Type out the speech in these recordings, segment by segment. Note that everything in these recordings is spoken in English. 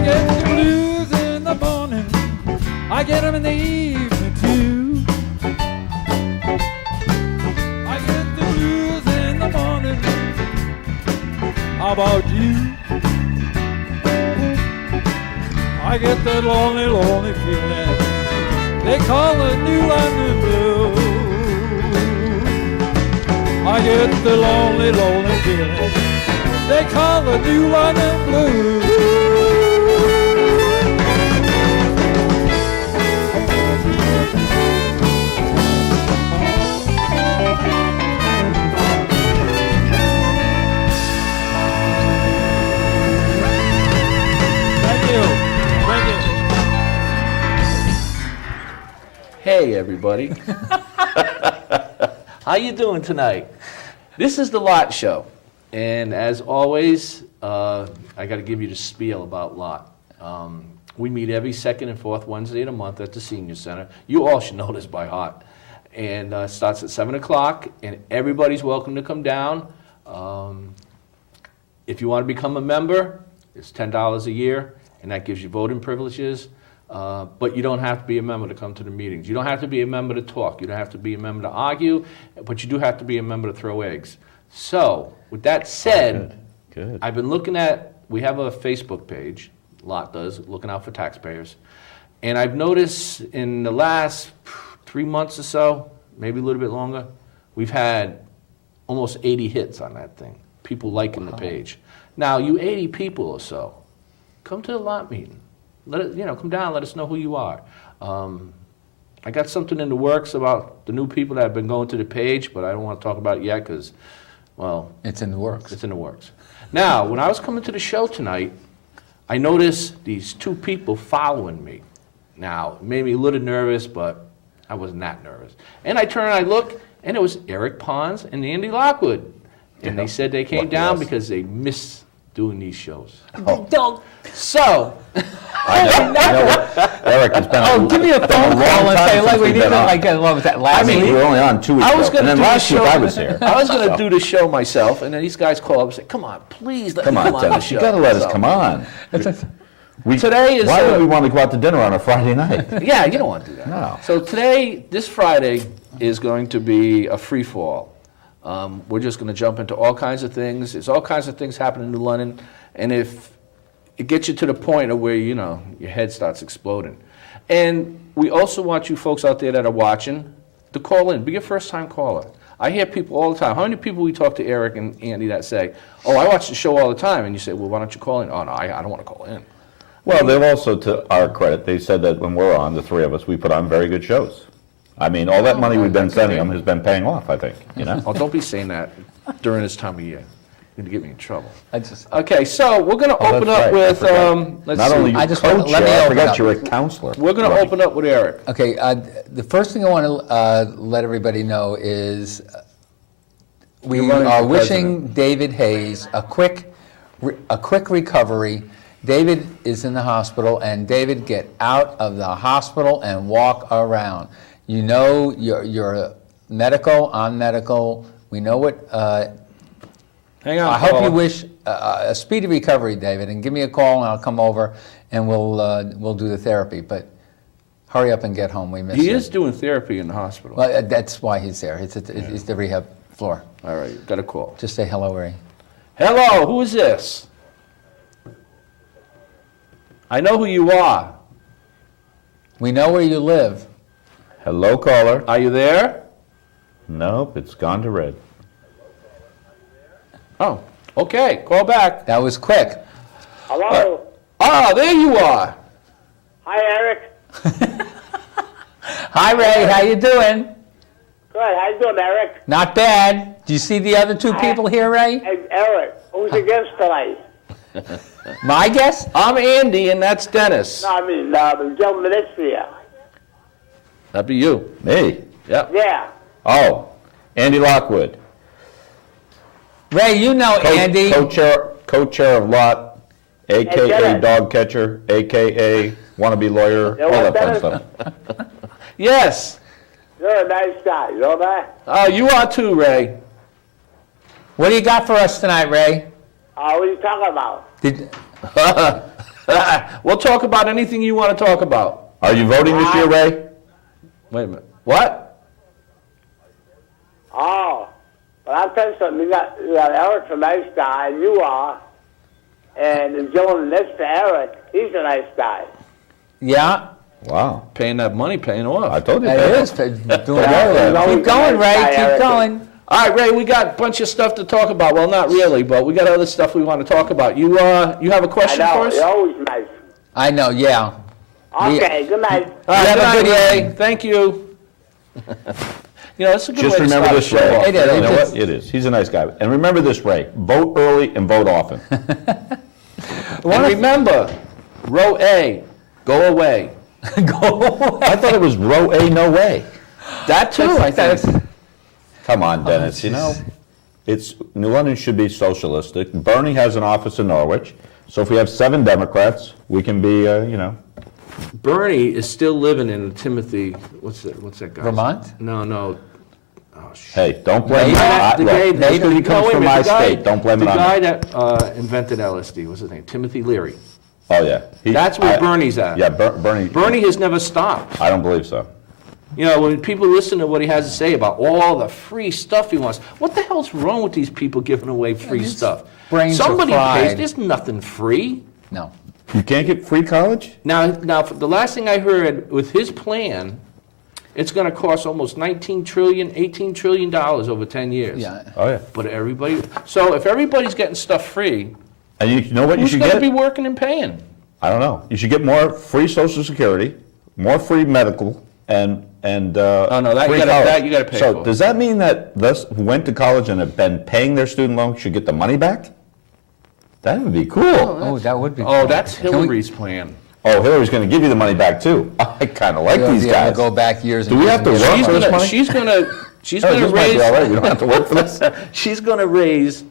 I get the blues in the morning, I get them in the evening too. I get the blues in the morning. How about you? I get that lonely, lonely feeling they call the New London Blues. I get the lonely, lonely feeling they call the New London Blues. Hey everybody. How you doing tonight? This is the LOT show, and as always, I got to give you the spiel about LOT. We meet every second and fourth Wednesday of the month at the Senior Center. You all should know this by heart. And it starts at 7 o'clock, and everybody's welcome to come down. If you want to become a member, it's $10 a year, and that gives you voting privileges. But you don't have to be a member to come to the meetings. You don't have to be a member to talk. You don't have to be a member to argue, but you do have to be a member to throw eggs. So, with that said, Good. I've been looking at, we have a Facebook page, LOT does, looking out for taxpayers. And I've noticed in the last 3 months or so, maybe a little bit longer, we've had almost 80 hits on that thing. People liking the page. Now, you 80 people or so, come to the LOT meeting. Let it, come down, let us know who you are. I got something in the works about the new people that have been going to the page, but I don't want to talk about it yet because, well... It's in the works. It's in the works. Now, when I was coming to the show tonight, I noticed these two people following me. Now, it made me a little nervous, but I wasn't that nervous. And I turned and I looked, and it was Eric Parnes and Andy Lockwood. And they said they came down because they miss doing these shows. Don't. So... Eric, it's been give me a phone call and say, like, we need to, like, what was that, last week? we were only on 2 weeks I was ago, going and to then do the last week show. I was here. I was going to do the show myself, and then these guys call up and say, "Come on, please let me come on the Dennis, show." you got to let us So, come on. Today is Why would we want to go out to dinner on a Friday night? Yeah, you don't want to do that. No. So today, this Friday, is going to be a free fall. We're just going to jump into all kinds of things. There's all kinds of things happening in New London, and if it gets you to the point of where, your head starts exploding. And we also want you folks out there that are watching to call in. Be a first-time caller. I hear people all the time. How many people we talk to Eric and Andy that say, "Oh, I watch the show all the time," and you say, "Well, why don't you call in?" "Oh, no, I don't want to call in." Well, they've also, to our credit, they said that when we're on, the three of us, we put on very good shows. I mean, all that money we've been sending them has been paying off, I think, Oh, don't be saying that during this time of year. You're going to get me in trouble. I just, Okay, so we're going to open up with, let's Not see. only you I just want- co-chair, let me I open forgot up. you're a counselor. We're going to Right. open up with Eric. okay, the first thing I want to let everybody know is we You're running are for wishing David Hayes a quick recovery. David is in the hospital, and David, get out of the hospital and walk around. You know you're medical, I'm medical. We know what. Hang on, I hope Paul. you wish a speedy recovery, David, and give me a call, and I'll come over, and we'll do the therapy. But hurry up and get home. We miss you. He is doing therapy in the hospital. Well, that's why he's there. It's the rehab floor. All right, got a call. Just say hello, Ray. Hello, who is this? I know who you are. We know where you live. Hello, caller. Are you there? Nope, it's gone to red. Oh, okay, call back. That was quick. Hello. There you are. Hi, Eric. Hi, Ray. How you doing? Good. How you doing, Eric? Not bad. Do you see the other two people here, Ray? Hey, Eric, who's your guest tonight? My guess? I'm Andy, and that's Dennis. No, I mean, the gentleman next to you. That'd be you. Me? Yep. Yeah. Oh, Andy Lockwood. Ray, you know Andy. Co-chair of LOT, a.k.a. Dennis. dog catcher, a.k.a. wannabe lawyer, Yeah, all well, that fun Dennis. stuff. Yes. You're a nice guy, you know that? You are too, Ray. What do you got for us tonight, Ray? What are you talking about? We'll talk about anything you want to talk about. Are you voting this year, Ray? Wait a minute. What? Oh, but I'll tell you something. You got Eric's a nice guy, and you are. And the gentleman next to Eric, he's a nice guy. Yeah, Wow. Paying that money, paying off. I told you it that. is. Doing Yeah, well. he's Keep going, always a nice Ray. guy, Keep Eric. going. All right, Ray, we got a bunch of stuff to talk about. Well, not really, but we got other stuff we want to talk about. You have a I question know, for us? you're always nice. I know. Yeah. Okay, good night. All right, Have a good good night, Ray. evening. Thank you. It's a good Just way to remember start a this, show Ray. off. It is. You know It's- what? It is. He's a nice guy. And remember this, Ray. Vote early and vote often. And remember, row A, go away. I thought it was row A, no way. That too, I think. Come on, Dennis, you know, New London should be socialistic. Bernie has an office in Norwich, so if we have 7 Democrats, we can be, Bernie is still living in Timothy, what's that guy? Vermont? No. Oh, shit. hey, don't blame Maybe. it. The Look, guy, just because he comes from my state, don't blame it The on guy me. that invented LSD, what's his name? Timothy Leary. Oh, yeah. That's where Bernie's at. Yeah, Bernie. Bernie has never stopped. I don't believe so. When people listen to what he has to say about all the free stuff he wants, what the hell's wrong with these people giving away free stuff? brains are Somebody fried. pays. There's nothing free. No. You can't get free college? Now, for the last thing I heard with his plan, it's going to cost almost $19 trillion, $18 trillion over 10 years. Yeah. Oh, yeah. But so if everybody's getting stuff free, And you know what you who's should going to get? be working and paying? I don't know. You should get more free Social Security, more free medical, and Oh, no, that free you gotta- college. that you gotta pay So for. does that mean that those who went to college and have been paying their student loan should get the money back? That would be cool. Oh, that would be. Oh, cool. that's Can we- Hillary's plan. Oh, Hillary's going to give you the money back too. I kind of like We'll these be able to guys. go back years. Do and we years have to and work years. for this money? She's Oh, gonna this might be raise. all right. We don't have to work for this. She's going to raise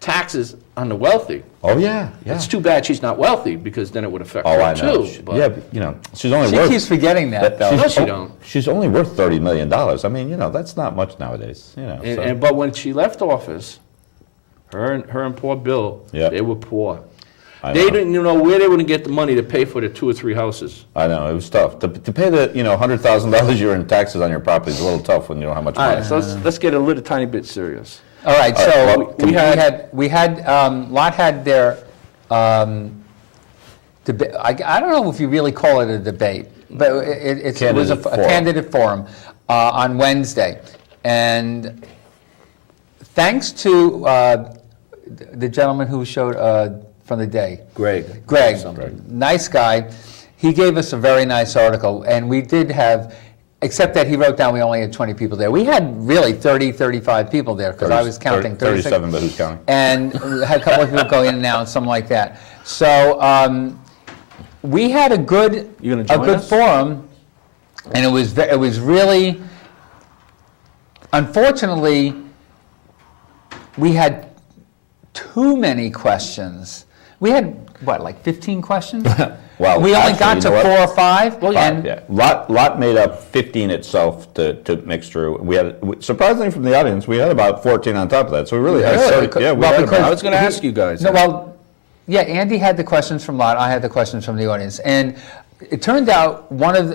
taxes on the wealthy. Oh yeah, yeah. It's too bad she's not wealthy because then it would affect Oh, her I know. too. But Yeah, but, you know, she's only She worth. keeps forgetting that, though. No, she oh, don't. She's only worth $30 million. I mean, you know, that's not much nowadays. You know. so. But when she left office, her and poor Bill, Yeah. they were poor. I They know. didn't know where they would get the money to pay for the 2 or 3 houses. I know, it was tough. To pay the, $100,000 a year in taxes on your property is a little tough when you don't have much All money. right, so let's get a little tiny bit serious. All right, All right, so well, we had Lot had their debate. I don't know if you really call it a debate, but it was a Candidate forum. candidate forum on Wednesday, and thanks to the gentleman who showed from the day, Greg. Greg, Something. nice guy. He gave us a very nice article, and we did have, except that he wrote down we only had 20 people there. We had really 30, 35 people there, because I was counting 36. 37, but who's counting? And we had a couple of people go in and out, something like that. So we had a good, You gonna join us? forum, and it was really, unfortunately, we had too many questions. We had, like 15 questions? Well, We only actually, got you to know what? 4 or 5? Five, yeah. Lot made up 15 itself to mix through. We had, surprisingly from the audience, we had about 14 on top of that. So we really had, Really? yeah, we Well, had because- I was going to ask you guys. No, well, yeah, Andy had the questions from Lot, I had the questions from the audience. And it turned out one of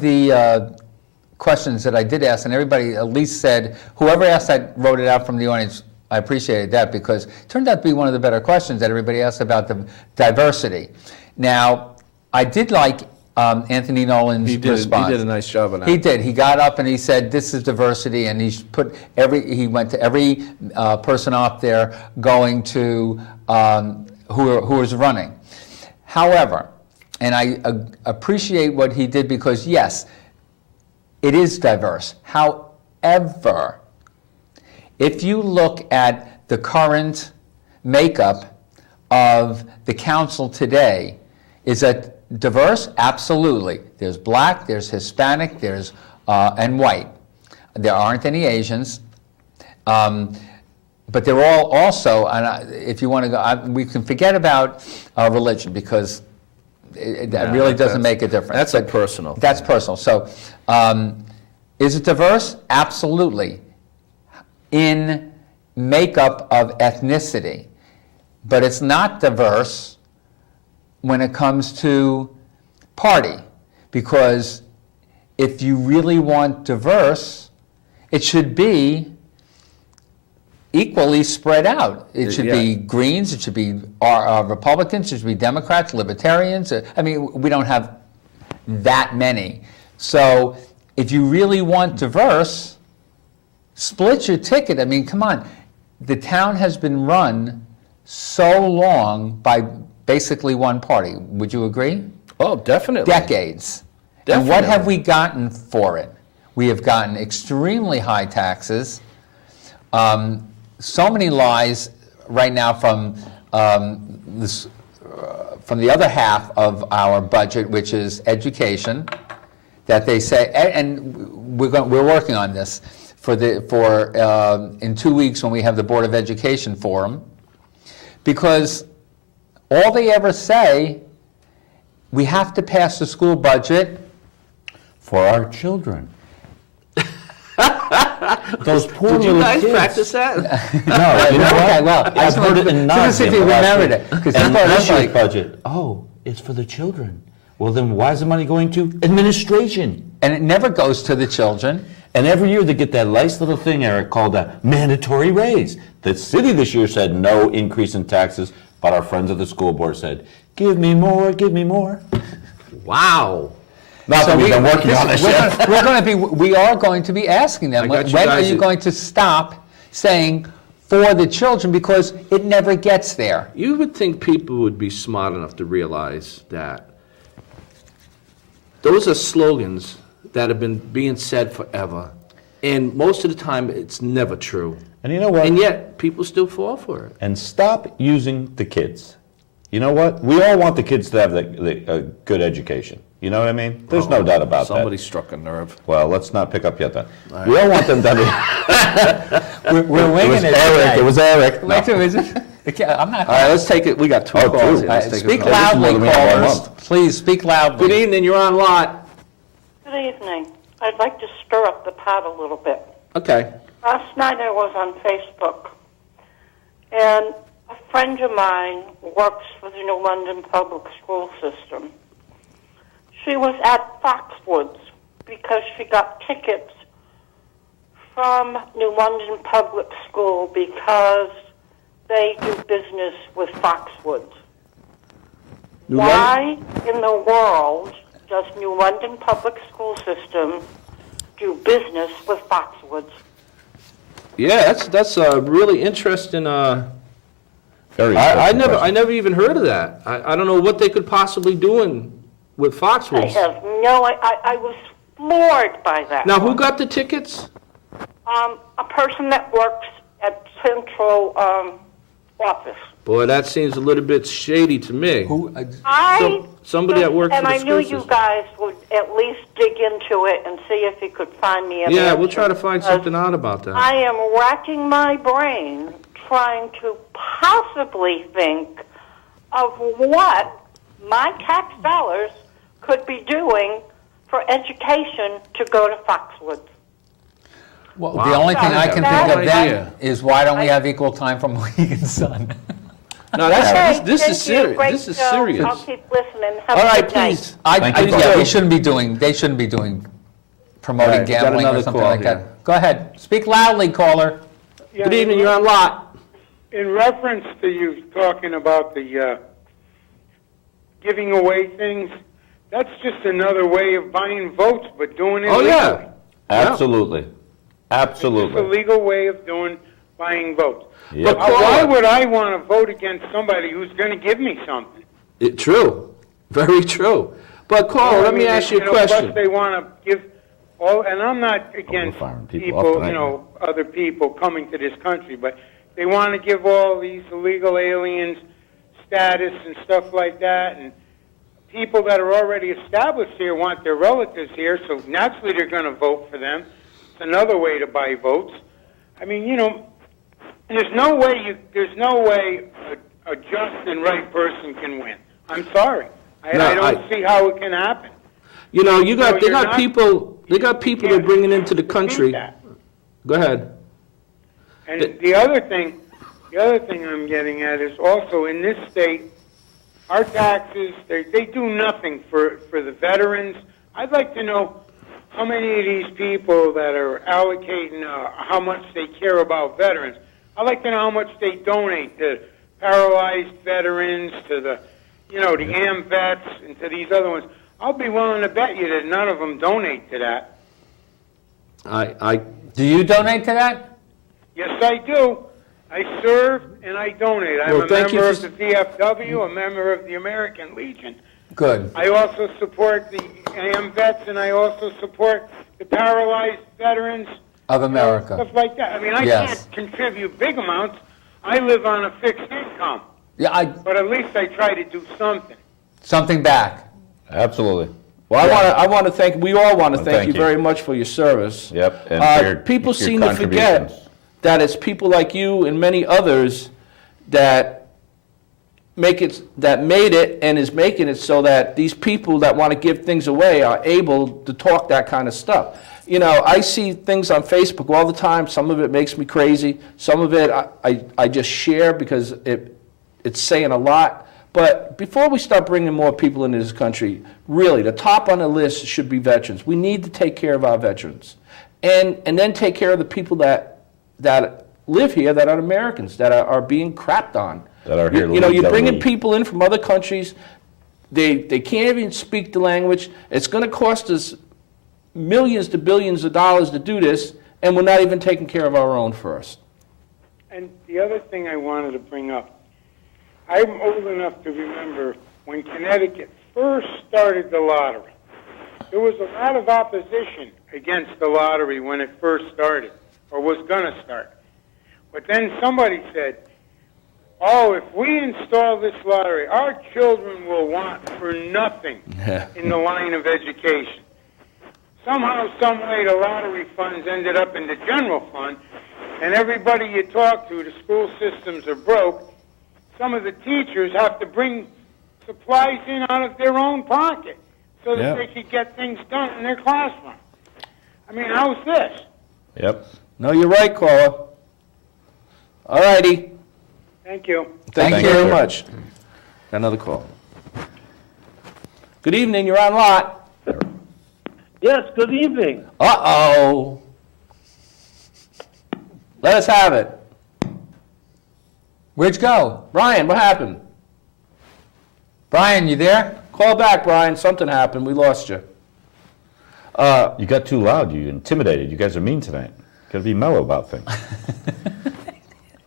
the questions that I did ask, and everybody at least said, whoever asked that wrote it out from the audience, I appreciated that, because it turned out to be one of the better questions that everybody asked about the diversity. Now, I did like Anthony Nolan's response. He did a nice job on that. He did. He got up and he said, "This is diversity," and he went to every person up there going to who was running. However, and I appreciate what he did, because yes, it is diverse. However, if you look at the current makeup of the council today, is that diverse? Absolutely. There's black, there's Hispanic, there's and white. There aren't any Asians, but they're all also. And if you want to go, we can forget about religion, because that really doesn't make a difference. That's a But personal. That's personal. So, is it diverse? Absolutely. In makeup of ethnicity, but it's not diverse when it comes to party, because if you really want diverse, it should be equally spread out. It should be Greens, it should be Republicans, it should be Democrats, Libertarians. I mean, we don't have that many. So if you really want diverse, split your ticket. I mean, come on. The town has been run so long by basically one party. Would you agree? Oh, definitely. Decades. And what have we gotten for it? We have gotten extremely high taxes, so many lies right now from the other half of our budget, which is education, that they say, and we're working on this in 2 weeks when we have the Board of Education forum, because all they ever say, we have to pass the school budget For our children. Those poor Did you little guys kids. practice that? No, you know what? Okay, well, I've heard it in as soon as if you remembered it, because And people are this year's like, budget, oh, it's for the children. Well, then why is the money going to administration? and it never goes to the children. And every year they get that nice little thing, Eric, called a mandatory raise. The city this year said no increase in taxes, but our friends at the school board said, give me more, give me more. Wow. Not that we've been working on this yet. We are going to be asking them, I when got you are guys you at- going to stop saying for the children, because it never gets there. You would think people would be smart enough to realize that those are slogans that have been being said forever. And most of the time, it's never true. And you know what? And yet, people still fall for it. And stop using the kids. You know what? We all want the kids to have a good education. You know what I mean? There's no doubt about Somebody that. struck a nerve. Well, let's not pick up yet then. We all want them to have We're It winging was it. Eric, it was Eric. Wait, is it? I'm not. All right, let's take it. We got two Oh, calls two. here. Let's take a Speak call. loudly, more than we have all callers. month. Please speak loudly. Good evening, you're on lot. Good evening. I'd like to stir up the pot a little bit. Okay. Last night I was on Facebook, and a friend of mine works for the New London Public School System. She was at Foxwoods because she got tickets from New London Public School because they do business with Foxwoods. Why in the world does New London Public School System do business with Foxwoods? Yeah, that's a really interesting. Very I interesting never question. even heard of that. I don't know what they could possibly do with I Foxwoods. have no. I was floored by that. Now, who one. got the tickets? A person that works at Central office. Boy, that seems a little bit shady to me. Somebody that works and for the I school knew you system. guys would at least dig into it and see if you could find me an Yeah, answer. we'll try to find something out about that. I am racking my brain trying to possibly think of what my tax dollars could be doing for education to go to Foxwoods. Well, Wow. the only thing I can think of No then idea. is why don't we have equal time for Mohegan Sun? No, Okay, this is thank you. serious. Great This is show. serious. I'll keep listening. Have All a right, good night. please. Thank you, Yeah, Paul. they shouldn't be doing promoting All right, we got gambling or another something call like here. that. Go ahead. Speak loudly, caller. Yeah, Good evening, you're on lot. In reference to you talking about the giving away things, that's just another way of buying votes, but doing it Oh, legally. yeah. Absolutely. It's a Absolutely. legal way of buying votes. Yep. But Why would I want to vote against somebody who's going to give me something? True. Very true. But, Carl, I let me mean, ask you a Plus question. they want to give all, and I'm not against firing people off tonight, other people coming to this country, but they want to give all these illegal aliens status and stuff like that, and people that are already established here want their relatives here, so naturally they're going to vote for them. It's another way to buy votes. I mean, there's no way a just and right person can win. I'm sorry. I don't see how it can happen. You know, they you're got not- people they're bringing into the country. That. Go ahead. And the other thing I'm getting at is also in this state, our taxes, they do nothing for the veterans. I'd like to know how many of these people that are allocating how much they care about veterans. I'd like to know how much they donate to paralyzed veterans, to the AM vets, and to these other ones. I'll be willing to bet you that none of them donate to that. Do you donate to that? Yes, I do. I serve and I donate. I'm Well, a thank you member for- of the VFW, a member of the American Legion. Good. I also support the AM vets, and I also support the paralyzed veterans Of America. stuff like that. I mean, I Yes. can't contribute big amounts. I live on a fixed income, Yeah, but at least I try to do something. something back. Absolutely. Well, we all want to thank thank you you. very much for your service. Yep, and for your- people your seem to forget contributions. that it's people like you and many others that made it and is making it so that these people that want to give things away are able to talk that kind of stuff. I see things on Facebook all the time. Some of it makes me crazy. Some of it I just share because it's saying a lot. But before we start bringing more people into this country, really, the top on the list should be veterans. We need to take care of our veterans. And then take care of the people that live here that are Americans, that are being crapped on. That are here You're bringing legally. people in from other countries. They can't even speak the language. It's going to cost us millions to billions of dollars to do this, and we're not even taking care of our own first. And the other thing I wanted to bring up, I'm old enough to remember when Connecticut first started the lottery. There was a lot of opposition against the lottery when it first started, or was going to start. But then somebody said, oh, if we install this lottery, our children will want for nothing in the line of education. Somehow, some way, the lottery funds ended up in the general fund, and everybody you talk to, the school systems are broke. Some of the teachers have to bring supplies in out of their own pocket so that they could get things done in their classroom. I mean, how's this? Yep. No, you're right, caller. All righty. Thank you. Thank Thank you you, very sir. much. Got another call. Good evening, you're on lot. Yes, good evening. Uh-oh. Let us have it. Where'd you go? Brian, what happened? Brian, you there? Call back, Brian. Something happened. We lost you. You got too loud. You intimidated. You guys are mean tonight. Got to be mellow about things.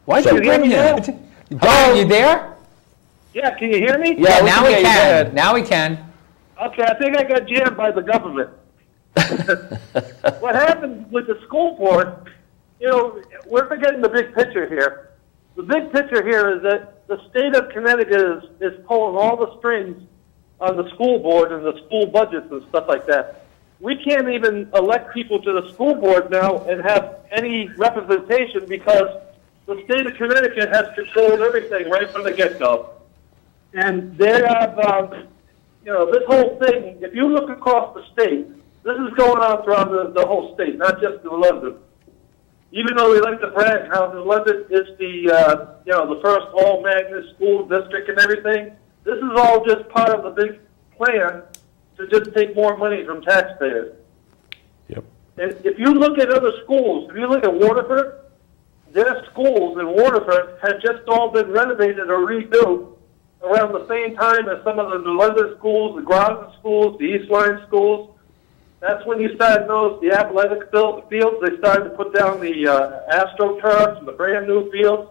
Why'd So- you bring him? Brian, you there? Yeah, can you hear me? Yeah, now we hear you. Go can. ahead. Now we can. Okay, I think I got jammed by the government. What happened with the school board, we're forgetting the big picture here. The big picture here is that the state of Connecticut is pulling all the strings on the school board and the school budgets and stuff like that. We can't even elect people to the school board now and have any representation because the state of Connecticut has controlled everything right from the get-go. And they have, this whole thing, if you look across the state, this is going on throughout the whole state, not just in London. Even though we like to brag how London is the first all-magnet school district and everything, this is all just part of the big plan to just take more money from taxpayers. Yep. And if you look at other schools, if you look at Waterford, their schools in Waterford have just all been renovated or rebuilt around the same time as some of the London schools, the Groton schools, the East Line schools. That's when you started to notice the athletic fields. They started to put down the AstroTurfs and the brand new fields.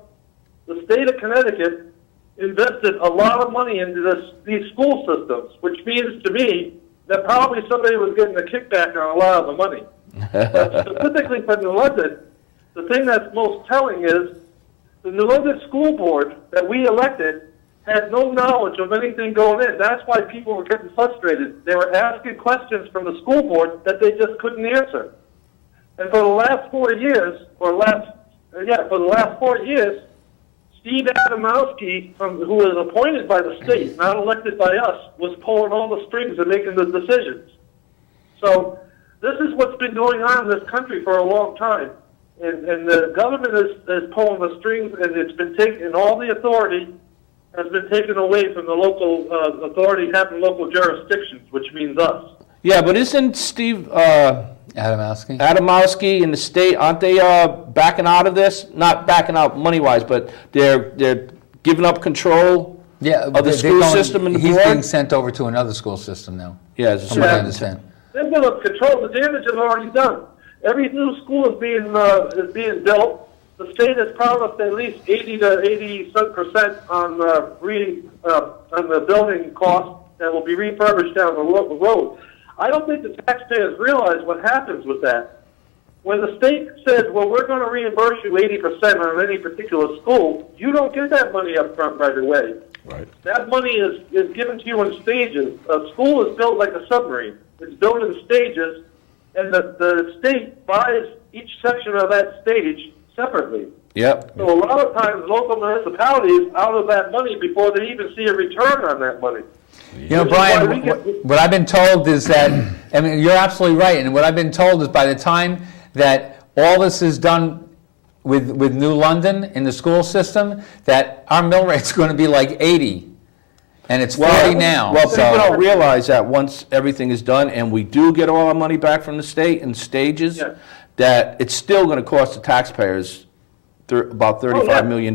The state of Connecticut invested a lot of money into these school systems, which means to me that probably somebody was getting a kickback on a lot of the money. But specifically for New London, the thing that's most telling is the New London school board that we elected had no knowledge of anything going in. That's why people were getting frustrated. They were asking questions from the school board that they just couldn't answer. And for the last 4 years, Steve Adamowski, who was appointed by the state, not elected by us, was pulling all the strings and making the decisions. So this is what's been going on in this country for a long time. And the government is pulling the strings, and it's been taking all the authority has been taken away from the local authorities having local jurisdictions, which means us. Yeah, but isn't Steve Adamowski? Adamowski and the state, aren't they backing out of this? Not backing out money-wise, but they're giving up control of the school system and the He's board? being sent over to another school system now, Yeah, as a from what I superintendent. understand. They've got up control. The damage is already done. Every new school is being built. The state has promised at least 80 to 80% on the building cost that will be refurbished down the road. I don't think the taxpayers realize what happens with that. When the state says, well, we're going to reimburse you 80% on any particular school, you don't get that money up front right away. Right. That money is given to you in stages. A school is built like a submarine. It's built in stages, and the state buys each section of that stage separately. Yep. So a lot of times local municipalities out of that money before they even see a return on that money. You know, Brian, what I've been told is that, I mean, you're absolutely right, and what I've been told is by the time that all this is done with New London in the school system, that our mill rate's going to be like 80, and it's 40 now. Well, so- people don't realize that once everything is done, and we do get all our money back from the state in stages, Yeah. that it's still going to cost the taxpayers about $35 million.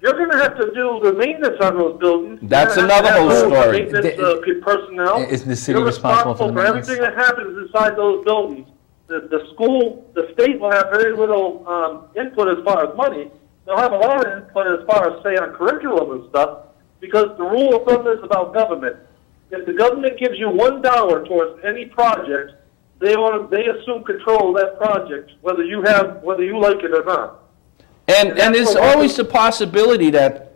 You're going to have to do the maintenance on those buildings. That's You're gonna have another to whole have story. Maintenance personnel. Isn't the city You're responsible for the maintenance? everything that happens inside those buildings. The state will have very little input as far as money. They'll have a lot of input as far as, say, on curriculum and stuff, because the rule of thumb is about government. If the government gives you $1 towards any project, they assume control of that project, whether you like it or not. And there's always the possibility that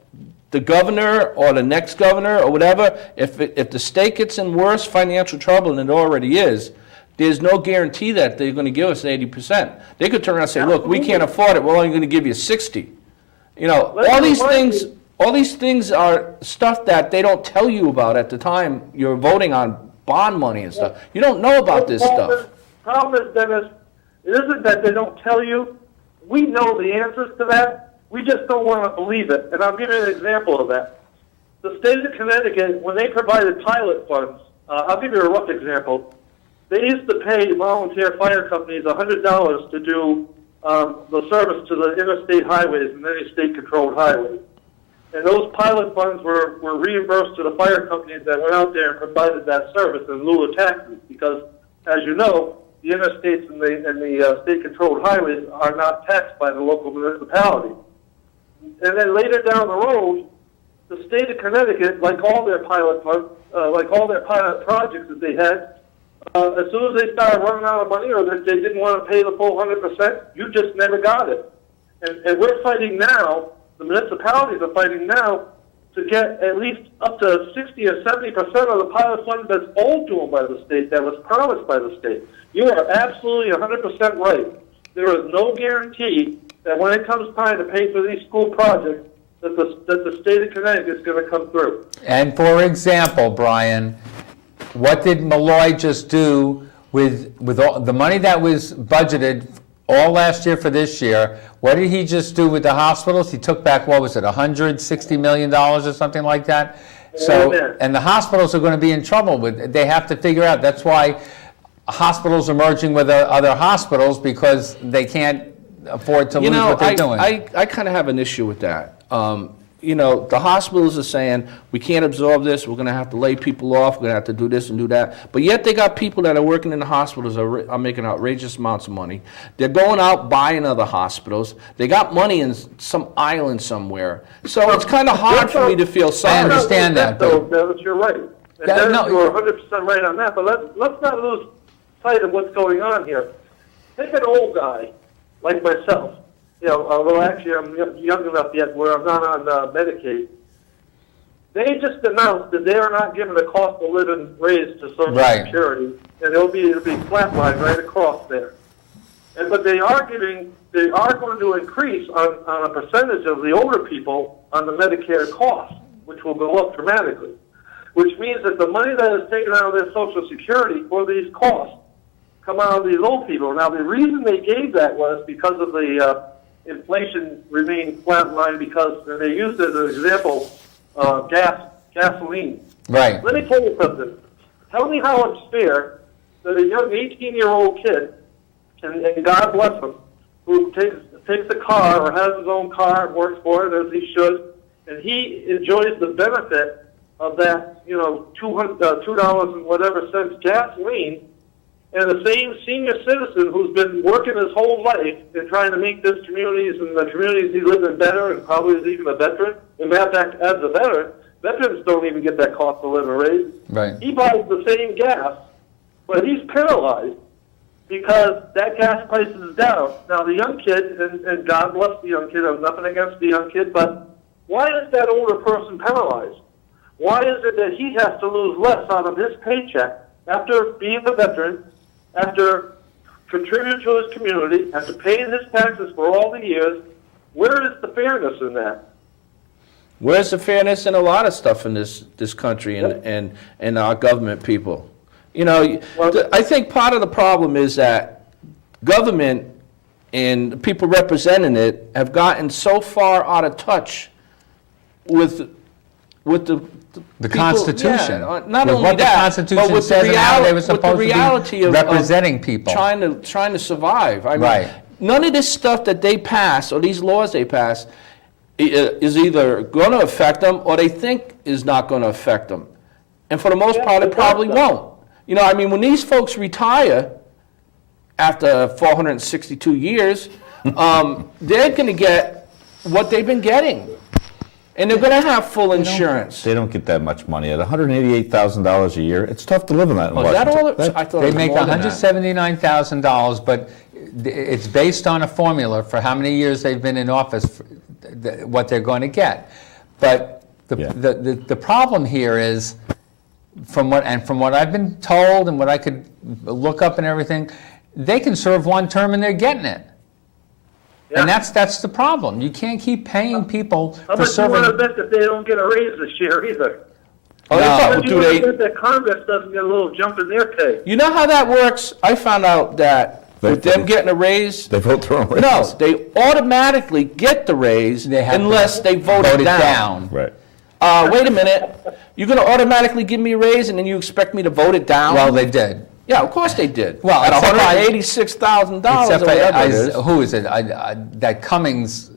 the governor or the next governor or whatever, if the state gets in worse financial trouble than it already is, there's no guarantee that they're going to give us 80%. They could turn around and say, look, we can't afford it, we're only going to give you 60. You know, all these things are stuff that they don't tell you about at the time you're voting on bond money and stuff. You don't know about this stuff. Problem is, Dennis, it isn't that they don't tell you. We know the answers to that. We just don't want to believe it. And I'll give you an example of that. The state of Connecticut, when they provided pilot funds, I'll give you a rough example. They used to pay volunteer fire companies $100 to do the service to the interstate highways and any state-controlled highways. And those pilot funds were reimbursed to the fire companies that went out there and provided that service in lieu of taxes, because, as you know, the interstates and the state-controlled highways are not taxed by the local municipality. And then later down the road, the state of Connecticut, like all their pilot funds, like all their pilot projects that they had, as soon as they started running out of money or that they didn't want to pay the full 100%, you just never got it. And we're fighting now, the municipalities are fighting now, to get at least up to 60 or 70% of the pilot fund that's owed to them by the state, that was promised by the state. You are absolutely 100% right. There is no guarantee that when it comes time to pay for these school projects, that the state of Connecticut is going to come through. And for example, Brian, what did Malloy just do with all the money that was budgeted all last year for this year? What did he just do with the hospitals? He took back, what was it, $160 million or something like that? So, Amen. and the hospitals are going to be in trouble with. They have to figure out. That's why hospitals are merging with other hospitals, because they can't afford to lose what they're doing. I kind of have an issue with that. You know, the hospitals are saying, we can't absorb this, we're going to have to lay people off, we're going to have to do this and do that. But yet they got people that are working in the hospitals are making outrageous amounts of money. They're going out buying other hospitals. They got money in some island somewhere. So it's kind of hard for me to feel sorry. I understand that, but- Dennis, you're right. And Yeah, Dennis, no, you're 100% right on that, but let's not lose sight of what's going on here. Take an old guy like myself. You know, although actually I'm young enough yet where I'm not on Medicaid. They just announced that they are not giving a cost of living raise to Social Right. Security, and it'll be flatlined right across there. But they are going to increase on a percentage of the older people on the Medicare cost, which will go up dramatically. Which means that the money that is taken out of their Social Security for these costs come out of these old people. Now, the reason they gave that was because of the inflation remained flatlined, because and they used it as an example gasoline. Right. Let me tell you something. Tell me how it's fair that a young 18-year-old kid, and God bless him, who takes a car or has his own car and works for it as he should, and he enjoys the benefit of that, $2 and whatever cents gasoline, and the same senior citizen who's been working his whole life and trying to make this communities and the communities he lives in better, and probably is even a veteran. And matter of fact, as a veteran, veterans don't even get that cost of living raise. Right. He buys the same gas, but he's paralyzed because that gas price is down. Now, the young kid, and God bless the young kid, I have nothing against the young kid, but why is that older person paralyzed? Why is it that he has to lose less out of his paycheck after being a veteran, after contributing to his community, after paying his taxes for all the years? Where is the fairness in that? Where's the fairness in a lot of stuff in this country and our government people? I think part of the problem is that government and the people representing it have gotten so far out of touch with the people, Constitution. not with only what that, the Constitution but with says and how they were with the supposed reality to be of representing people. trying to survive. I mean, Right. none of this stuff that they pass or these laws they pass is either going to affect them or they think is not going to affect them. And for the most part, it probably won't. When these folks retire after 462 years, they're going to get what they've been getting. And they're going to have full insurance. They don't get that much money. At $188,000 a year, it's tough to live on that in Oh, is that Washington. all? I thought it They was make more than that. $179,000, but it's based on a formula for how many years they've been in office, what they're going to get. But the problem here is, from what I've been told and what I could look up and everything, they can serve one term and they're getting it. Yeah. And that's the problem. You can't keep paying people How for much you want to serving. bet that they don't get a raise this year either? Oh, No. How they much do you want they? to bet that Congress doesn't get a little jump in their pay? You know how that works? I found out that with them vote- getting a raise, They vote their own raises. no, they automatically get the raise They have to unless they vote it down. Right. Wait a minute. You're going to automatically give me a raise and then you expect me to vote it down? Well, they did. Yeah, of course they did. Well, at except I- $186,000 or Except whatever it is. who is it? That Cummings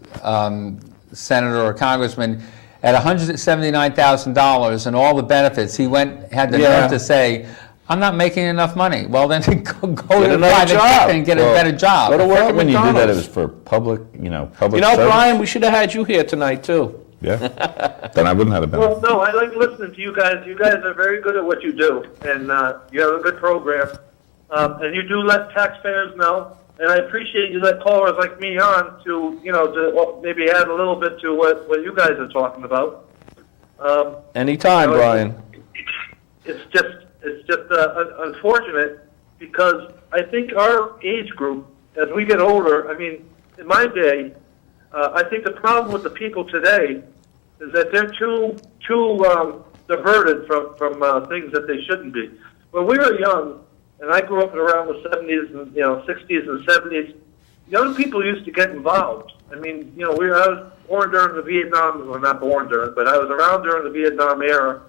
senator or congressman at $179,000 and all the benefits, he had the Yeah. nerve to say, "I'm not making enough money." Well, then go Get to another private job. sector and get a Well, better job. go to work at When you do that, it McDonald's. was for public, public You know, service. Brian, we should have had you here tonight, too. Yeah. Then I wouldn't have been. Well, no, I like listening to you guys. You guys are very good at what you do, and you have a good program. And you do let taxpayers know, and I appreciate you let callers like me on to maybe add a little bit to what you guys are talking about. Anytime, Brian. It's just unfortunate because I think our age group, as we get older, in my day, I think the problem with the people today is that they're too diverted from things that they shouldn't be. When we were young, and I grew up around the 70s and 60s and 70s, young people used to get involved. I was born during the Vietnam, well, not born during, but I was around during the Vietnam era,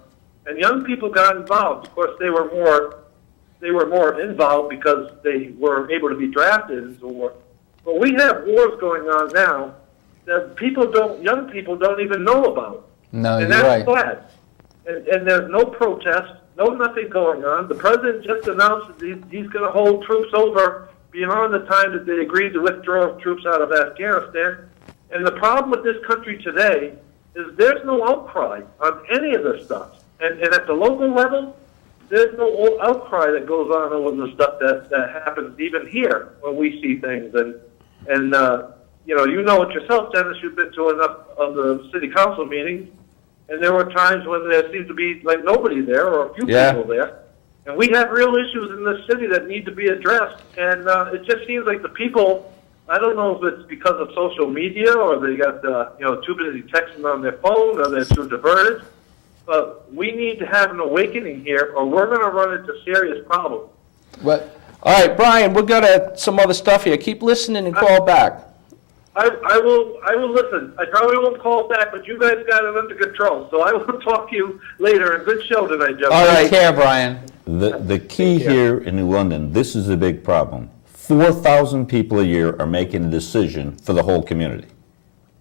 and young people got involved. Of course, they were more involved because they were able to be drafted into war. But we have wars going on now that young people don't even know about. No, And you're that's right. sad. And there's no protest, nothing going on. The president just announced that he's going to hold troops over beyond the time that they agreed to withdraw troops out of Afghanistan. And the problem with this country today is there's no outcry on any of this stuff. And at the local level, there's no outcry that goes on over the stuff that happens even here when we see things. And you know it yourself, Dennis, you've been to enough of the city council meetings, and there were times when there seemed to be like nobody there or a few people there. And we have real issues in this city that need to be addressed. And it just seems like the people, I don't know if it's because of social media or they got too busy texting on their phone or they're too diverted. But we need to have an awakening here or we're going to run into serious problems. What? All right, Brian, we've got some other stuff here. Keep listening and call back. I will listen. I probably won't call back, but you guys got it under control. So I will talk to you later. A good show tonight, Jeff. All right. Take care, Brian. The key here in New London, this is a big problem. 4,000 people a year are making a decision for the whole community.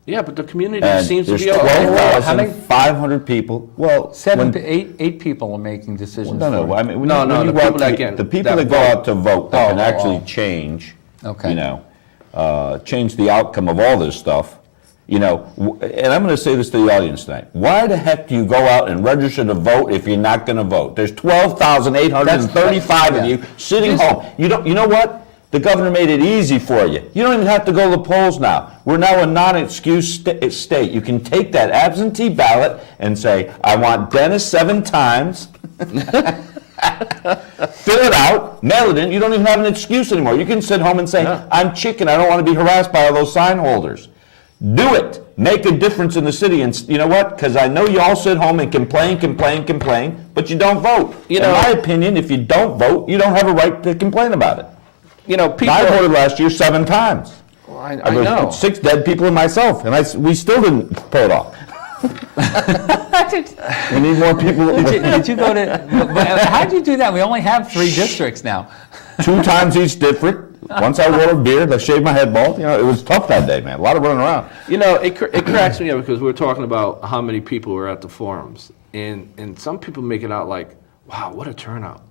Yeah, but the community And seems to there's be okay. How many- 12,500 people. Well, Seven when- to eight people are making decisions. No, for no. it. I mean, No, when no, you the go out people to that the- get- the people that that go vote. out to vote that can actually oh. change. Okay. You know, change the outcome of all this stuff. You know, and I'm going to say this to the audience tonight. Why the heck do you go out and register to vote if you're not going to vote? There's 12,835 of you sitting home. You know what? The governor made it easy for you. You don't even have to go to the polls now. We're now a non-excuse state. You can take that absentee ballot and say, I want Dennis 7 times. Fill it out, mail it in. You don't even have an excuse anymore. You can sit home and say, I'm chicken. I don't want to be harassed by all those sign holders. Do it. Make a difference in the city. And you know what? Because I know you all sit home and complain, but you don't vote. You In know- my opinion, if you don't vote, you don't have a right to complain about it. You know, people. I voted last year 7 times. Well, I There know. were 6 dead people and myself, and we still didn't pull it off. We need more people. Did you go to? How'd you do that? We only have 3 districts now. 2 times each district. Once I wore a beard, I shaved my head bald. You know, it was tough that day, man. A lot of running around. You know, it cracks me up because we're talking about how many people were at the forums, and some people make it out like, wow, what a turnout.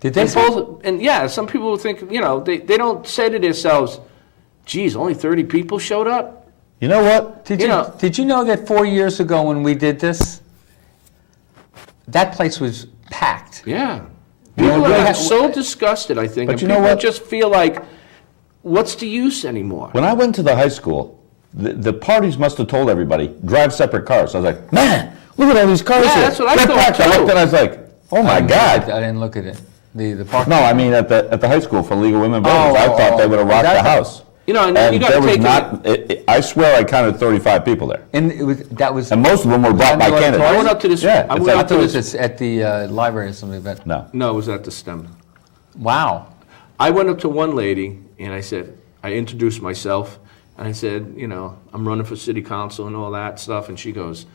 Did they? And some people think, you know, they don't say to themselves, geez, only 30 people showed up? You know what? Did you know that 4 years ago when we did this, that place was packed? Yeah. You know, People we are had- so disgusted, I think, But and you know people what? just feel like, what's the use anymore? When I went to the high school, the parties must have told everybody, drive separate cars. I was like, man, look at all these cars Yeah, here. that's what I They're thought, packed. I too. looked and I was like, oh my God. I didn't look at it. The park. No, I mean at the high school for legal women voters. I thought they would have rocked the house. You know, and you got there to was take not. I swear I counted 35 people there, And that was. and most of them were brought by candidates. I went up to this. Yeah, I it's went like- up to It was this. at the library or something, but No. No, it was at the STEM. wow. I went up to one lady and I said, I introduced myself and I said, you know, I'm running for city council and all that stuff. And she goes,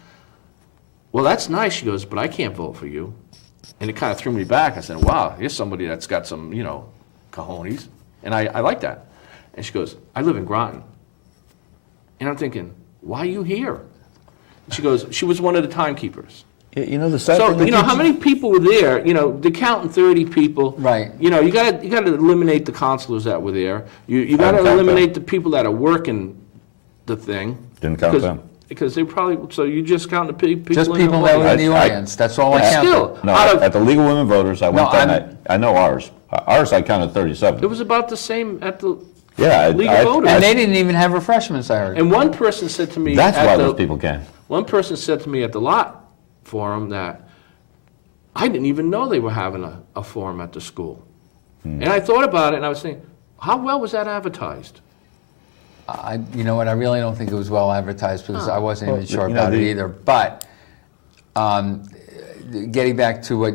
well, that's nice. She goes, but I can't vote for you. And it kind of threw me back. I said, wow, here's somebody that's got some, you know, cojones. And I like that. And she goes, I live in Groton. And I'm thinking, why are you here? She goes, she was one of the timekeepers. You know the sad So, thing. you know, how many people were there? You know, they're counting 30 people. Right. You know, you got to eliminate the counselors that were there. You got to Didn't count eliminate them. the people that are working the thing. Didn't count because, them. Because they probably, so you just count the people Just in people the that were in audience. the I- audience. That's all I But counted. still, No, out of, at the legal women voters, I went No, that I'm- night. I know ours. Ours, I counted 37. it was about the same at the Yeah, legal voters. And they didn't even have refreshments, I heard. And one person said to me That's at why the, those people came. One person said to me at the LOT forum that I didn't even know they were having a forum at the school. And I thought about it and I was thinking, how well was that advertised? You know what, I really don't think it was well advertised because I wasn't even sure you know, about it the- either. But getting back to what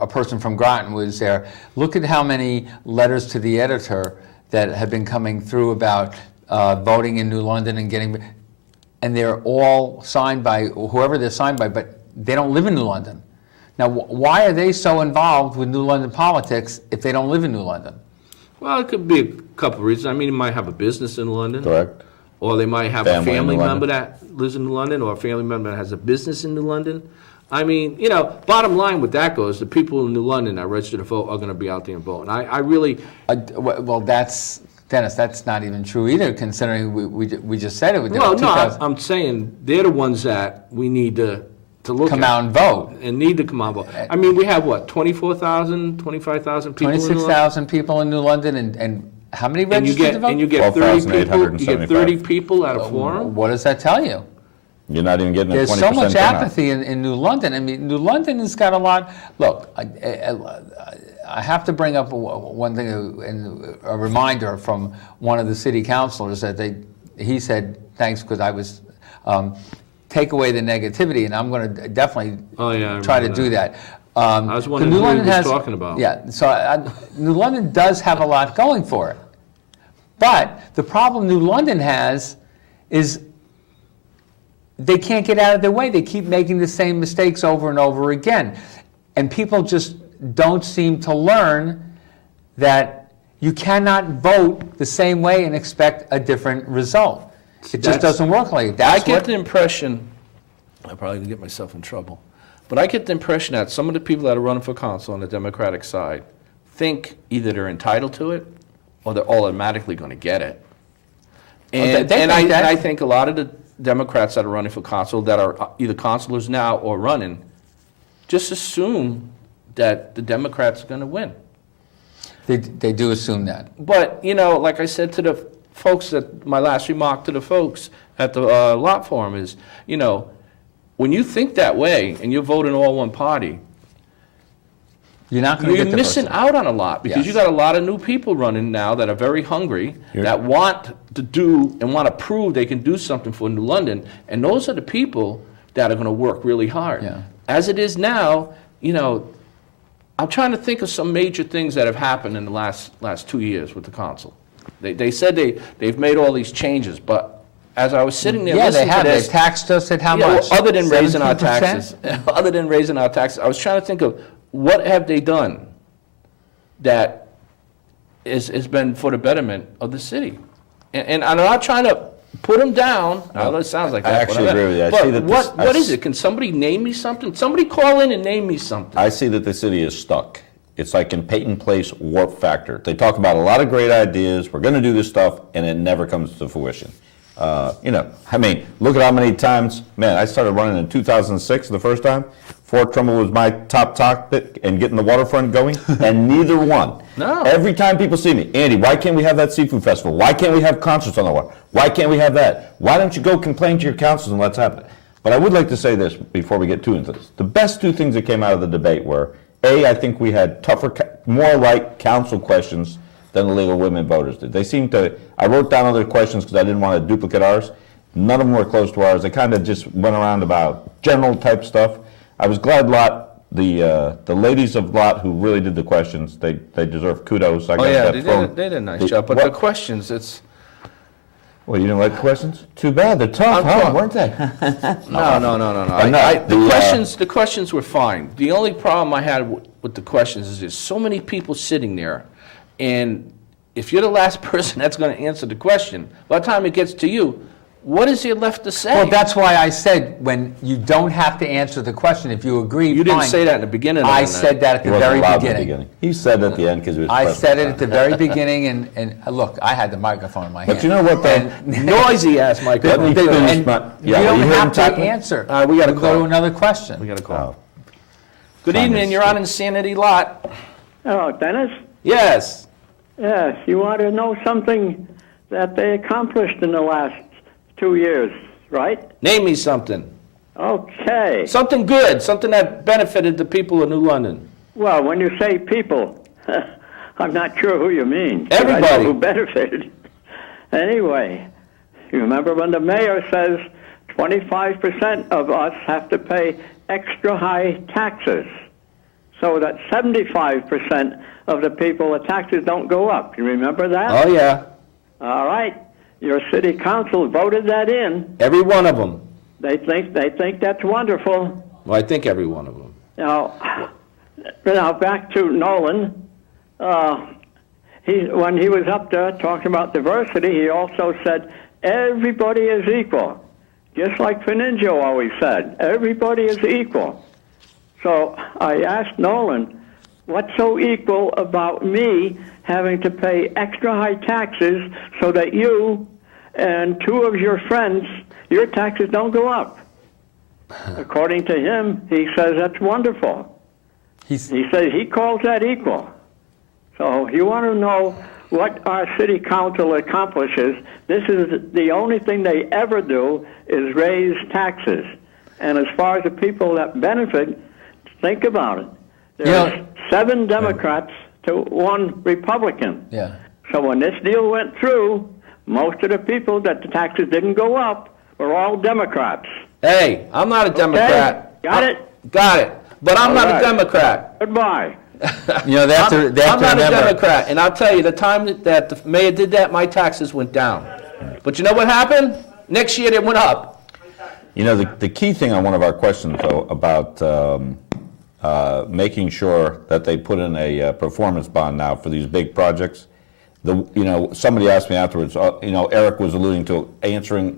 a person from Groton was there, look at how many letters to the editor that have been coming through about voting in New London and getting, and they're all signed by whoever they're signed by, but they don't live in New London. Now, why are they so involved with New London politics if they don't live in New London? Well, it could be a couple of reasons. I mean, they might have a business in London. Correct. Or they might have Family a in family New member London. that lives in New London, or a family member that has a business in New London. I mean, you know, bottom line with that goes, the people in New London that register to vote are going to be out there and vote. And I really, Well, that's, Dennis, that's not even true either, considering we just said it. There well, were no, 2,000 I'm saying they're the ones that we need to look come at. out and vote. And need to come out and vote. I mean, we have what, 24,000, 25,000 people in New London? 26,000 people in New London, and how many And you registered to get, vote? and you get 30 people, you get 30 12,875. people at a forum? What does that tell you? You're not even getting a 20% There's so much turnout. apathy in New London. I mean, New London has got a lot. Look, I have to bring up one thing, a reminder from one of the city councilors that he said, thanks, because I was, take away the negativity, and I'm going to definitely Oh, yeah, I try to remember do that. that. I was wondering New who he London was has- talking about. Yeah, so New London does have a lot going for it. But the problem New London has is they can't get out of their way. They keep making the same mistakes over and over again. And people just don't seem to learn that you cannot vote the same way and expect a different result. It just doesn't work like that. I get the impression, I'm probably going to get myself in trouble, but I get the impression that some of the people that are running for council on the Democratic side think either they're entitled to it or they're automatically going to get it. And, I think a lot of the Democrats that are running for council that are either councilors now or running just assume that the Democrats are going to win. They do assume that. But, you know, like I said to the folks, that my last remark to the folks at the lot forum is, you know, when you think that way and you're voting all one party, you're not going to get the missing person out on a lot, because you got a lot of new people running now that are very hungry, that want to do and want to prove they can do something for New London, and those are the people that are going to work really hard. Yeah. As it is now, you know, I'm trying to think of some major things that have happened in the last 2 years with the council. They said they've made all these changes, but as I was sitting there listening to this... They taxed us at how much? Well, other than raising our 17%? taxes. Other than raising our taxes, I was trying to think of what have they done that has been for the betterment of the city. And I'm not trying to put them down. I know it sounds like that. I actually agree with you. I see that But what is it? Can somebody name me something? Somebody call in and name me something. I see that the city is stuck. It's like in Peyton Place warp factor. They talk about a lot of great ideas. We're going to do this stuff, and it never comes to fruition. You know, I mean, look at how many times, man, I started running in 2006 the first time. Fort Trumbull was my top topic and getting the waterfront going, and neither one. No. Every time people see me, Andy, why can't we have that seafood festival? Why can't we have concerts on the water? Why can't we have that? Why don't you go complain to your councils and let's happen? But I would like to say this before we get too into this. The best two things that came out of the debate were, A, I think we had tougher, more like council questions than the League of Women Voters did. They seemed to, I wrote down other questions because I didn't want to duplicate ours. None of them were close to ours. They kind of just went around about general type stuff. I was glad LOT, the ladies of LOT who really did the questions, they deserve kudos. I They did a nice job. But the questions, it's... Well, you didn't like the questions? Too bad. They're tough, weren't they? No. The questions were fine. The only problem I had with the questions is there's so many people sitting there, and if you're the last person that's going to answer the question, by the time it gets to you, what is there left to say? Well, that's why I said when you don't have to answer the question, if you agree, you didn't say that in the beginning. I said that at the very beginning. He said at the end because he was I said it at the very beginning, and look, I had the microphone in my hand. But you know what, though? Noisy ass microphone. You don't have to answer. We got to go to another question. We got to call. Good evening. You're on Insanity Lot. Hello, Dennis. Yes. Yes, you want to know something that they accomplished in the last 2 years, right? Name me something. Okay. Something good, something that benefited the people of New London. Well, when you say people, I'm not sure who you mean. Everybody. I know who benefited. Anyway, you remember when the mayor says 25% of us have to pay extra high taxes, so that 75% of the people, the taxes don't go up. You remember that? Oh, yeah. All right. Your city council voted that in. Every one of them. They think that's wonderful. Well, I think every one of them. Now back to Nolan. When he was up there talking about diversity, he also said everybody is equal, just like Fininjo always said. Everybody is equal. So I asked Nolan, what's so equal about me having to pay extra high taxes so that you and two of your friends, your taxes don't go up? According to him, he says that's wonderful. He says he calls that equal. So you want to know what our city council accomplishes, this is the only thing they ever do is raise taxes. And as far as the people that benefit, think about it. There's 7 Democrats to 1 Republican. Yeah. So when this deal went through, most of the people that the taxes didn't go up were all Democrats. Hey, I'm not a Democrat. Okay? Got it? Got it. But I'm not a Democrat. Goodbye. You know, they have to I'm not a remember. Democrat, and I'll tell you, the time that the mayor did that, my taxes went down. But you know what happened? Next year, they went up. You know, the key thing on one of our questions, though, about making sure that they put in a performance bond now for these big projects, somebody asked me afterwards, Eric was alluding to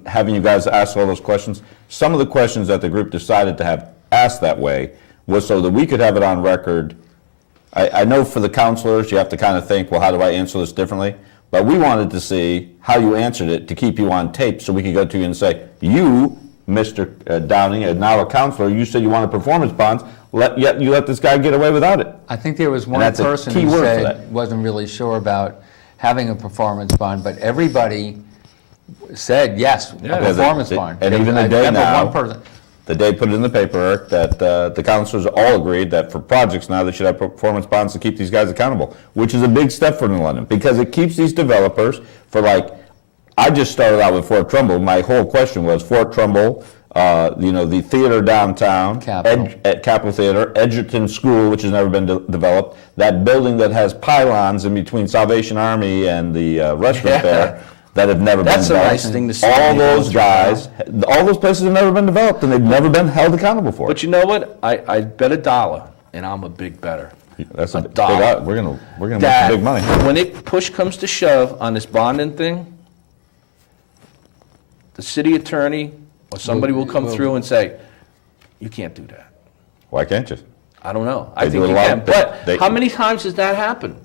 having you guys ask all those questions. Some of the questions that the group decided to have asked that way was so that we could have it on record. I know for the counselors, you have to kind of think, well, how do I answer this differently? But we wanted to see how you answered it to keep you on tape so we could go to you and say, you, Mr. Downing, and now a counselor, you said you wanted performance bonds, yet you let this guy get away without it. I think there was one that's a person key who word for said that. wasn't really sure about having a performance bond, but everybody said yes, a performance bond. And even the I day remember now, one person. the day put it in the paper, Eric, that the counselors all agreed that for projects now, they should have performance bonds to keep these guys accountable, which is a big step for New London, because it keeps these developers for I just started out with Fort Trumbull. My whole question was Fort Trumbull, the theater downtown, Capitol Theater, Edgerton School, which has never been developed, that building that has pylons in between Salvation Army and the restaurant there that have never been developed. That's a nice thing to see. All those guys, all those places have never been developed, and they've never been held accountable for it. But you know what? I bet $1, and I'm a big bettor. That's a $1. We're gonna make some big money. When push comes to shove on this bonding thing, the city attorney or somebody will come through and say, you can't do that. Why can't you? I don't know. I They think do you a lot can. of- But they- how many times has that happened?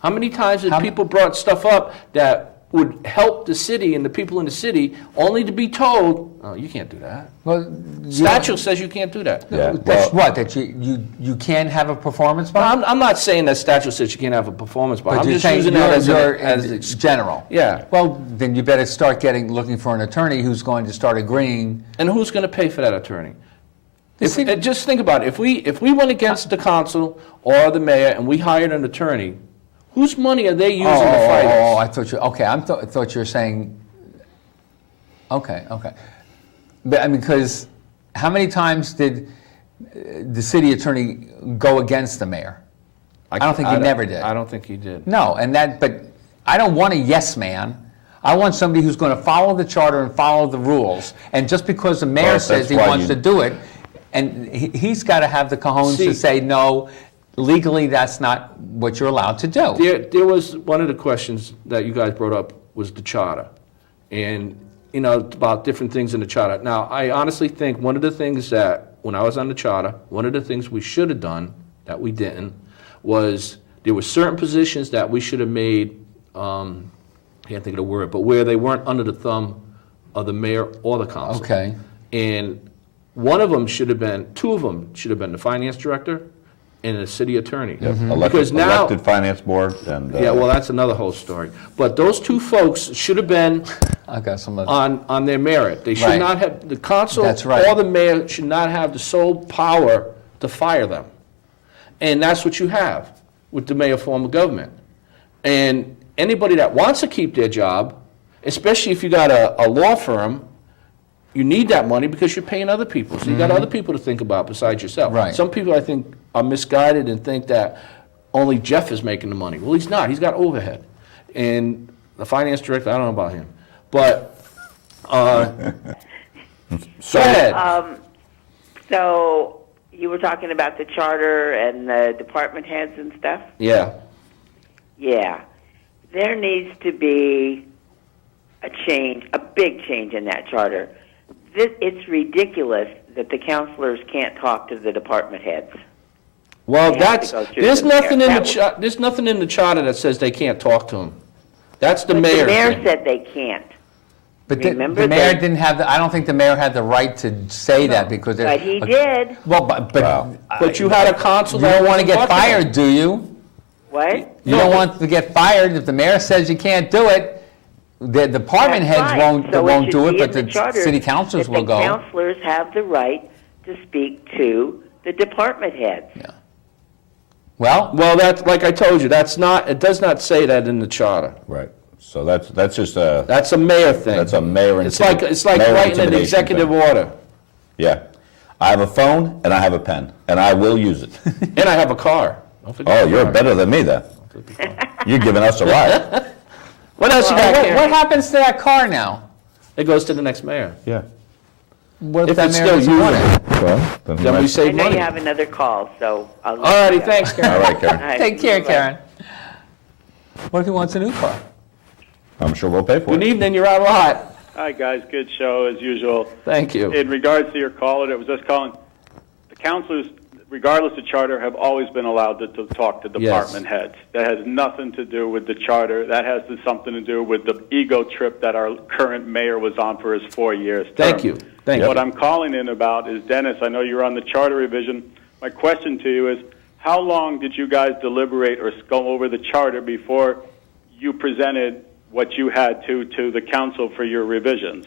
How many times have people brought stuff up that would help the city and the people in the city, only to be told, oh, you can't do that. Well, Statute says you can't do that. Yeah, That's well- what, that you can't have a performance No, bond? I'm not saying that statute says you can't have a performance bond. But I'm you're just saying using that you're as general. Yeah. Well, then you better start looking for an attorney who's going to start agreeing. And who's going to pay for that attorney? city- Just think about it. If we went against the council or the mayor and we hired an attorney, whose money are they using to fight us? I thought you, okay, I thought you were saying, okay. But I mean, because how many times did the city attorney go against the mayor? I don't think he never did. I don't think he did. No, but I don't want a yes man. I want somebody who's going to follow the charter and follow the rules. And just because the mayor says he wants to do it, and he's got to have the cojones to say, no, legally that's not what you're allowed to do. There was one of the questions that you guys brought up was the charter, and about different things in the charter. Now, I honestly think one of the things that when I was on the charter, one of the things we should have done that we didn't was there were certain positions that we should have made. I can't think of the word, but where they weren't under the thumb of the mayor or the council. Okay. And two of them should have been the finance director and the city attorney. Yeah, Because now, elected finance board and. yeah, well, that's another whole story. But those two folks should have been I got some of on their merit. They should Right. not have, the council That's right. or the mayor should not have the sole power to fire them. And that's what you have with the mayor form of government. And anybody that wants to keep their job, especially if you got a law firm, you need that money because you're paying other people. So you got other people to think about besides yourself. Right. Some people, I think, are misguided and think that only Jeff is making the money. Well, he's not. He's got overhead. And the finance director, I don't know about him. But, go ahead. So you were talking about the charter and the department heads and stuff? Yeah. Yeah. There needs to be a change, a big change in that charter. It's ridiculous that the counselors can't talk to the department heads. Well, They have to go through there's the nothing mayor. in the there's nothing in the charter that says they can't talk to him. That's the But mayor. the mayor thing. said they can't. But Remember the mayor that- didn't have I don't think the mayor had the right to say that because But he did. Well, but Wow. But you had a council you that don't want to wasn't get talking fired, do you? What? You don't want to get fired if the mayor says you can't do it. The department That's heads fine. won't So won't should do it, be but in the charter city councilors that will go. The counselors have the right to speak to the department heads. Well, That's like I told you. It does not say that in the charter. Right, so that's just a, That's a mayor thing. that's a mayor. It's like mayor writing an intimidation executive thing. order, Yeah, I have a phone and I have a pen, and I will use it. and I have a car. Oh, you're better than me then. You're giving us a ride. What else you got, What Karen? happens to that car now? It goes to the next mayor. Yeah. What If that it's mayor still doesn't want using it? Well, Then we I save know money. you have another call, so I'll. All righty, thanks, Karen. All right, Karen. All right. Take care, Bye-bye. Karen. What if he wants a new car? I'm sure we'll pay for Good it. evening, you're on lot. Hi, guys. Good show, as usual. Thank you. In regards to your caller that was just calling, the councilors, regardless of charter, have always been allowed to talk to department heads. That has nothing to do with the charter. That has something to do with the ego trip that our current mayor was on for his 4 years. Thank you. Thank What you. I'm calling in about is, Dennis, I know you're on the charter revision. My question to you is, how long did you guys deliberate or go over the charter before you presented what you had to the council for your revisions?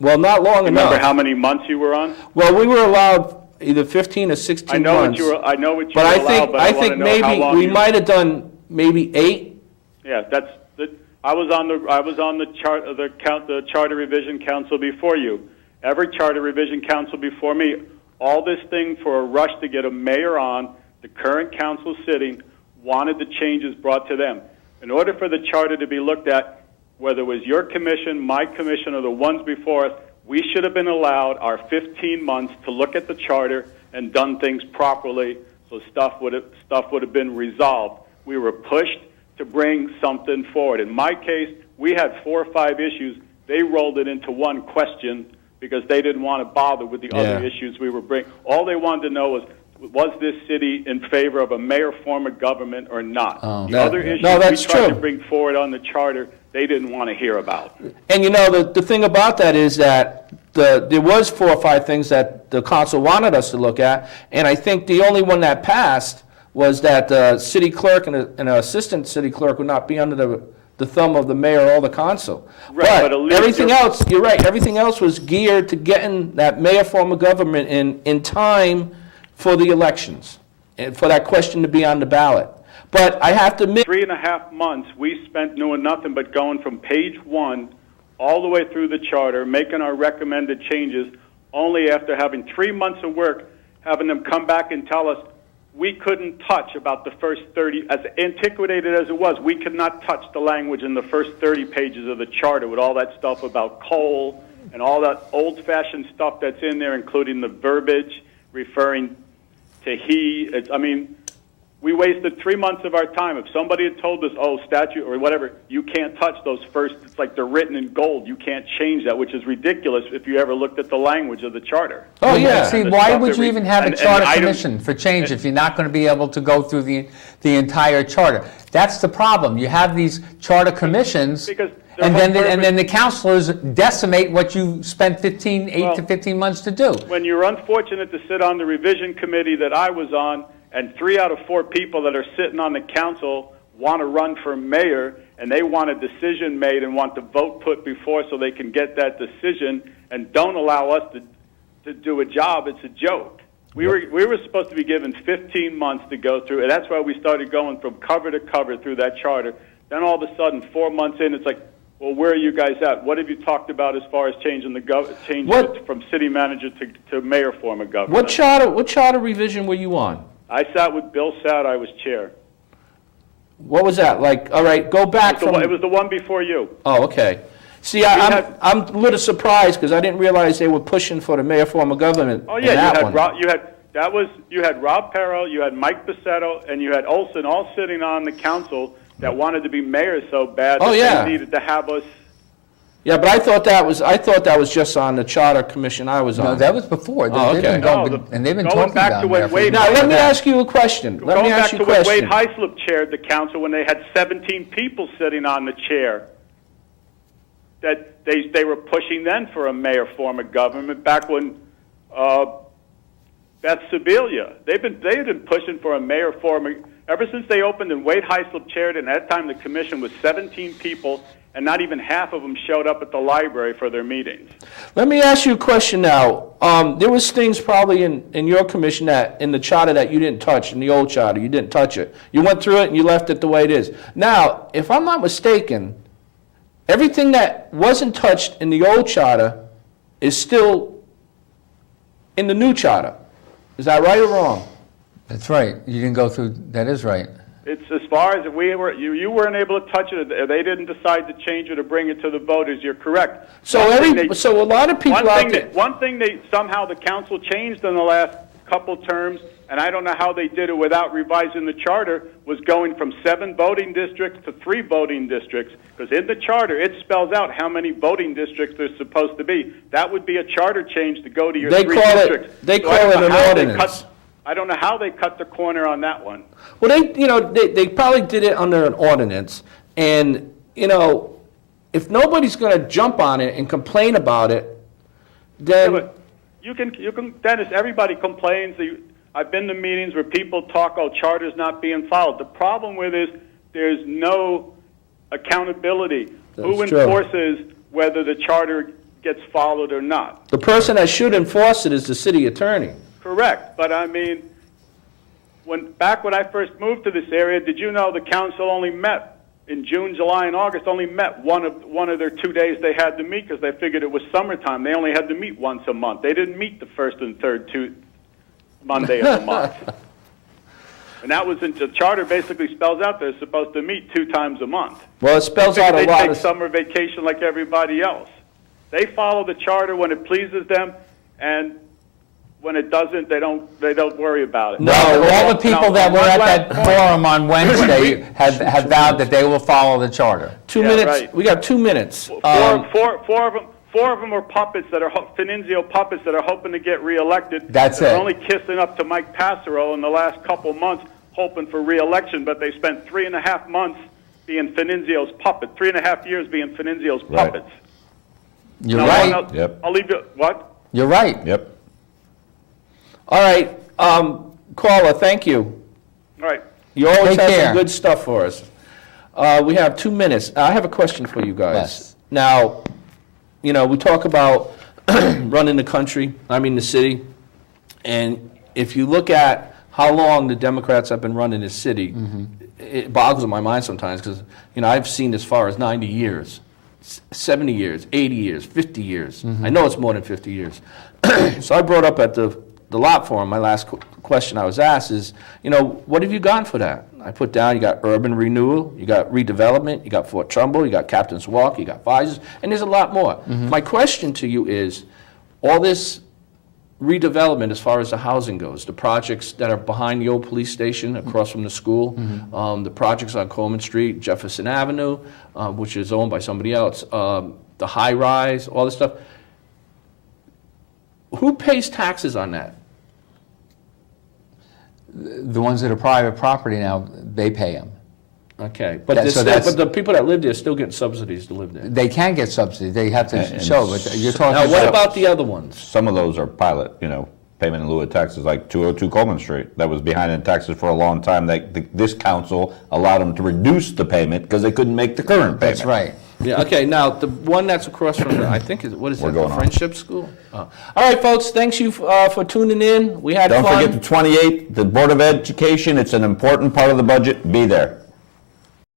Well, not long enough. Remember how many months you were on? Well, we were allowed either 15 or 16 I know months. what you were. I know what you But were I allowed. think But I I want to think know how maybe long we you- might have done maybe 8. Yeah, that's. I was on the charter revision council before you. Every charter revision council before me. All this thing for a rush to get a mayor on. The current council sitting wanted the changes brought to them. In order for the charter to be looked at, whether it was your commission, my commission, or the ones before us, we should have been allowed our 15 months to look at the charter and done things properly, so stuff would have been resolved. We were pushed to bring something forward. In my case, we had 4 or 5 issues. They rolled it into one question because they didn't want to bother with the other issues we were bringing. All they wanted to know was this city in favor of a mayor form of government or not? The other issues that's we tried true. to bring forward on the charter, they didn't want to hear about. And you know, the thing about that is that there was 4 or 5 things that the council wanted us to look at, and I think the only one that passed was that the city clerk and an assistant city clerk would not be under the thumb of the mayor or the council. Right, but at least everything you're- else, you're right, everything else was geared to getting that mayor form of government in time for the elections, and for that question to be on the ballot. But I have to admit, 3.5 months we spent doing nothing but going from page 1 all the way through the charter, making our recommended changes, only after having 3 months of work, having them come back and tell us we couldn't touch about the first 30, as antiquated as it was, we could not touch the language in the first 30 pages of the charter with all that stuff about coal and all that old-fashioned stuff that's in there, including the verbiage referring to he. We wasted 3 months of our time. If somebody had told us, statute or whatever, you can't touch those first, it's like they're written in gold. You can't change that, which is ridiculous if you ever looked at the language of the charter. oh yeah, See, the why stuff would that you we- even have a and charter items- commission for change if you're not going to be able to go through the entire charter? That's the problem. You have these charter commissions, Because their and whole then the councilors decimate what you spent 8 to 15 months to do. When you're unfortunate to sit on the revision committee that I was on, and 3 out of 4 people that are sitting on the council want to run for mayor, and they want a decision made and want the vote put before so they can get that decision, and don't allow us to do a job, it's a joke. We were supposed to be given 15 months to go through, and that's why we started going from cover to cover through that charter. Then all of a sudden, 4 months in, it's like, well, where are you guys at? What have you talked about as far as changing it from city manager to mayor form of government? what charter revision were you on? I sat with Bill Sad. I was chair. What was that like? All right, go back from. It was the one before you. Oh, okay. See, I'm a little surprised because I didn't realize they were pushing for the mayor form of government. Oh in yeah, that you one. you had Rob Perro, you had Mike Bassetto, and you had Olson all sitting on the council that wanted to be mayor so bad Oh, that yeah. they needed to have us. Yeah, but I thought that was just on the charter commission I was on. No, that was before. Oh, They've been okay. going, No, and they've been going talking back about to when mayor for Wade- Now, let me that. ask you a question. Let me Going ask back you to a when Wade question. Heislip chaired the council when they had 17 people sitting on the chair. That they were pushing then for a mayor form of government back when Beth Sibilia. They had been pushing for a mayor form ever since they opened and Wade Heislip chaired, and at that time the commission was 17 people, and not even half of them showed up at the library for their meetings. Let me ask you a question now. There was things probably in your commission in the charter that you didn't touch, in the old charter. You didn't touch it. You went through it and you left it the way it is. Now, if I'm not mistaken, everything that wasn't touched in the old charter is still in the new charter. Is that right or wrong? That's right. You didn't go through, that is right. It's as far as you weren't able to touch it. They didn't decide to change it or bring it to the voters. You're correct. So a lot of people out there. One thing they somehow the council changed in the last couple terms, and I don't know how they did it without revising the charter, was going from 7 voting districts to 3 voting districts. Because in the charter, it spells out how many voting districts there's supposed to be. That would be a charter change to go to your 3 districts. They call it an ordinance. I don't know how they cut the corner on that one. Well, they probably did it under an ordinance, and if nobody's going to jump on it and complain about it, then yeah, but you can, Dennis. Everybody complains. I've been to meetings where people talk, charter's not being followed. The problem with it is there's no accountability. Who enforces whether the charter gets followed or not? The person that should enforce it is the city attorney. Correct, but I mean, back when I first moved to this area, did you know the council only met in June, July, and August? Only met one of their 2 days they had to meet because they figured it was summertime. They only had to meet once a month. They didn't meet the first and third Monday of the month. And that was the charter basically spells out they're supposed to meet 2 times a month. Well, it spells out a lot They take summer vacation like everybody else. They follow the charter when it pleases them, and when it doesn't, they don't worry about it. No, all the people that were at that forum on Wednesday have vowed that they will follow the charter. 2 minutes. Right. We got 2 minutes. Four of them are puppets that are Finizio puppets that are hoping to get reelected. That's They're it. only kissing up to Mike Passero in the last couple months, hoping for reelection. But they spent 3.5 months being Finizio's puppet. 3.5 years being Finizio's puppets. You're right. Yep. I'll leave you. What? You're right. Yep. All right, caller, thank you. All right. You always Take have care. some good stuff for us. We have 2 minutes. I have a question for you guys. Yes. Now, we talk about running the city, and if you look at how long the Democrats have been running this city, it boggles my mind sometimes because, I've seen as far as 90 years, 70 years, 80 years, 50 years. I know it's more than 50 years. So I brought up at the lot forum, my last question I was asked is, what have you gotten for that? I put down, you got urban renewal, you got redevelopment, you got Fort Trumbull, you got Captain's Walk, you got Pfizer's, and there's a lot more. My question to you is, all this redevelopment as far as the housing goes, the projects that are behind the old police station across from the school, the projects on Coleman Street, Jefferson Avenue, which is owned by somebody else, the high rise, all this stuff. Who pays taxes on that? The ones that are private property now, they pay them. Okay, but, That- the people that live there are still getting subsidies to live there. They can get subsidies. They have to And show, but you're talking Now, what about. about the other ones? Some of those are pilot, payment in lieu of taxes, like 202 Coleman Street. That was behind in taxes for a long time. This council allowed them to reduce the payment because they couldn't make the current payment. That's right. Yeah, okay, now, the one that's across from, what is We're that, going the on. Friendship School? All right, folks, thanks you for tuning in. We had Don't fun. forget the 28th, the Board of Education. It's an important part of the budget. Be there.